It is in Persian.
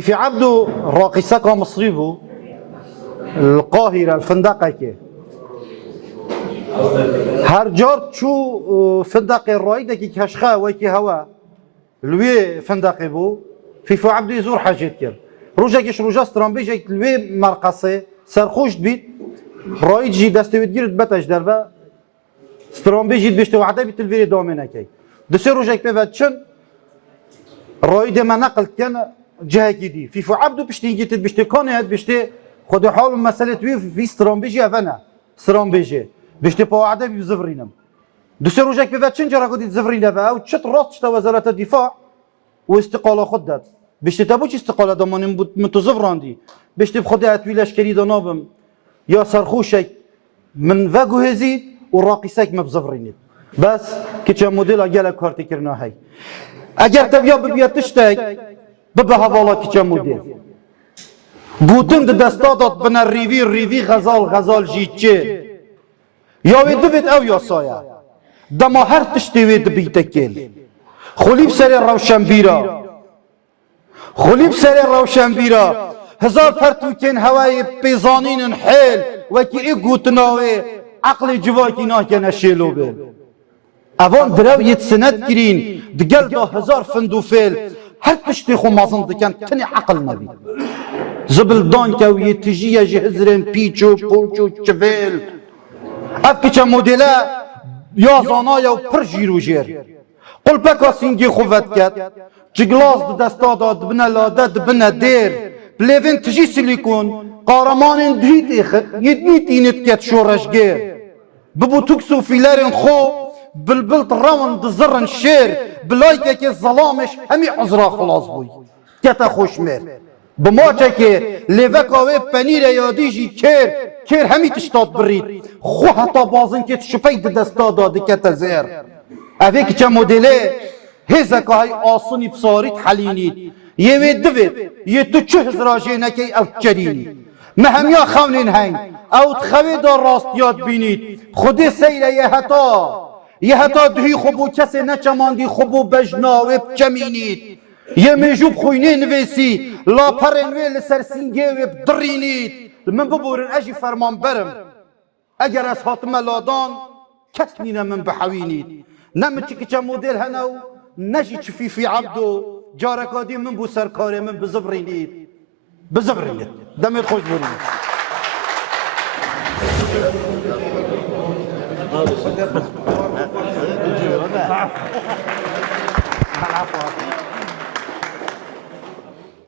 في عبده راقصك مصريبو القاهرة الفندقة هر جار شو فندق الرائدة كي كشخا ويكي هوا لوي فندق بو في عبده يزور حاجات كر روجا كيش روجا استرامبيجا لوي مرقصة سرخوش بيت رائد جي دستويت جيرت بتاش دربا استرامبيجي بيشتو عدا بيت الفيري دومينا كي دسي روجا كيفاتشن رائد ما نقل كان جهة كدي في عبده بيشتي جيت بيشتي كونيت بيشتي خد حال مسألة في استرامبيجي أفنا استرامبيجي بيشتي بوعده بيزفرينم دسي روجا كيفاتشن جرا قد يزفرينا بقى وتشت راس وزارة الدفاع واستقالة خدت بيشتي تبوش استقالة دمان متزفراندي بيشتي بخدها تويلاش كريد نابم يا سرخوشك من فاقو هزيد والراقصيك ما بزفريني بس كيتشا موديل اجالا كارتي كرنا هاي اگر تبيا ببيا تشتاك ببها والله كيتشا موديل بوتن دستادات بنا الريفي غزال جيتشي يا ويدفت او يا صايا دما هر تشتي ويد بيتكيل خليب سري روشن بيرا هزار پرتوکن هوای پیزانین حیل وکی ای گوتناوی عقل جواکی ناکنه شیلو بین اوان درو یت سند کرین دگل دا هزار فندو فیل هر پشتی خو مازن دکن تنی عقل نبی زبلدان که و یتجیه جهزرین پیچو پوچو چویل اف کچه مدله یازانای و پر جیرو جیر قل بکا سینگی خوفت کد جگلاس دستا داد بنا لاده بنا دیر بليفين تجي سيليكون قارمان دريت يدنيت ينتكت شورشجير ببوتوكسو فيلارين خو بالبلط راون دزرن شير بلايكا كي الظلامش همي عذرا خلاص بوي كتا خوشمير بماچا كي ليفكا وي بانيرا ياديجي كير همي تشتات بريد خو حتى بازن كي تشفي دستا داد كتا زير افيك چا موديلي هزكا هاي آصني بصاريت حلينيت يوي دفت يتو چه هزراجي نكي او كريني مهميا خونين هين او تخوي دار راستيات بينيت خودي سيرا يهتا دهي خبو كسي نچمان دي خبو بجناوي بجمينيت يميجوب خويني نويسي لا پرنوي لسر سنگيوي بدرينيت من ببورن اجي فرمان برم اگر از حاتم لادان كسنين من بحوينيت نمتش كچا موديل هنو نجي چفي في عبدو جاركادي من بو سركاري من بزفرينيت دمت خوش بورينيت